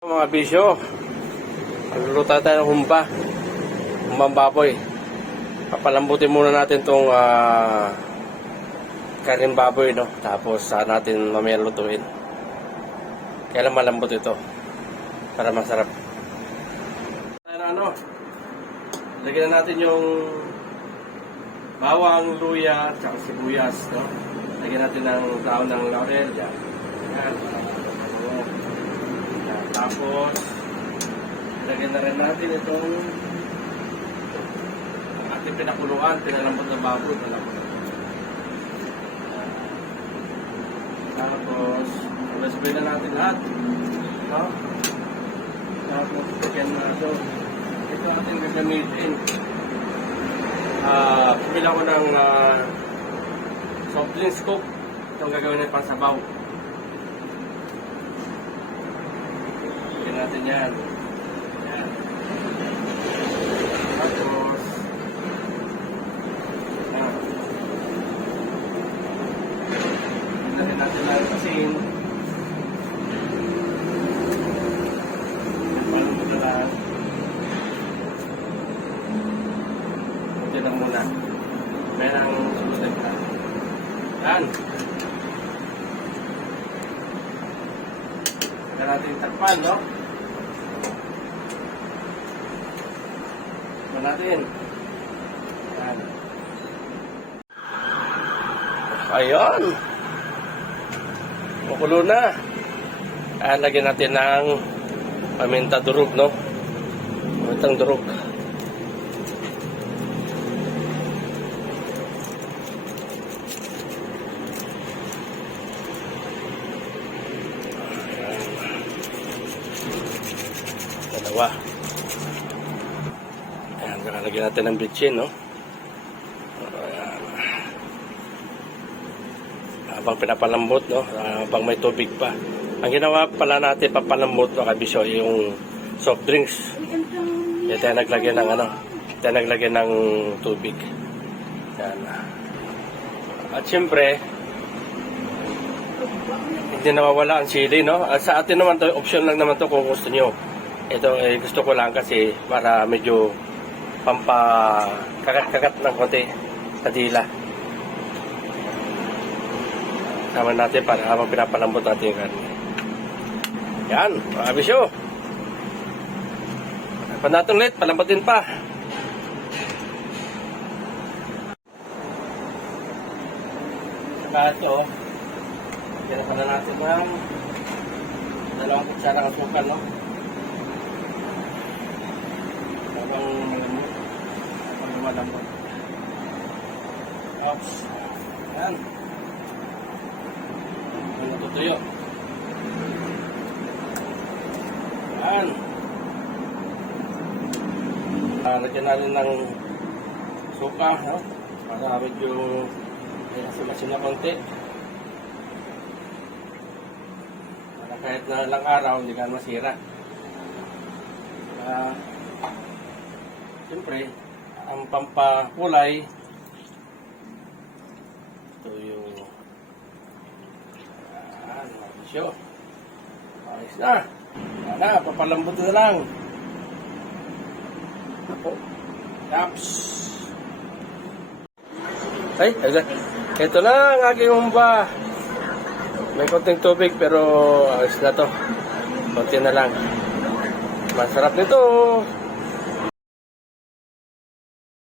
Mga bisyo, magluluto tayo ng humbang baboy. Papalambutin muna natin itong karing baboy, no? Tapos natin mamaya lutuin. Kailan malambot ito para masarap. Lagyan na natin yung bawang, luya, at sibuyas, no? Lagyan natin ng daon ng laurel, yan. Yan. Tapos, lagyan na rin natin itong ating pinakuluan, pinalambot ng baboy. Tapos, lasbay na natin lahat. No? Tapos, lagyan na ito. Ito ating gagamitin. Pumila ko ng soft drink scoop. Itong gagawin natin pansabaw. Natin yan. Yan. Tapos lagyan natin lang asin. Paano mo na lang. Ito lang muna. Mayroong susunod ka. Yan. Lagyan natin takpan, no? Natin. Ayan. Makulo na. Ayan, lagyan natin ng paminta durog, no? Pamintang durog. Ayan. Dalawa. Lagyan natin ng bitchin, no? Ayan. Habang pinapalambot, no? Habang may tubig pa. Ang ginawa pala natin papalambot, no, kabisyo, yung soft drinks. Ito yung naglagyan ng ito yung naglagyan ng tubig. Ayan. At syempre, hindi nawawala ang sili, no? At sa atin naman to, option lang naman to kung gusto nyo. Ito, gusto ko lang kasi para medyo kagat-kagat ng konti sa dila. Sama natin para habang pinapalambot natin yung karne. Yan, mga bisyo. Pag natin ulit, palambutin pa. Saka ito, kaya pala natin ng 2 kutsara ng asukal, no? Malambot. Oops. Yan. Tutuyo. Yan. Lagyan natin ng suka, no? Para medyo asim-asim na konti. Para kahit na lang araw, hindi ka masira. Siyempre, ang pampakulay, ito yung magisyo. Ayos na. Sana, papalambot na lang. Taps. Ay, ito na ang aking humba. May konting tubig pero ayos na to. Konti na lang. Masarap nito.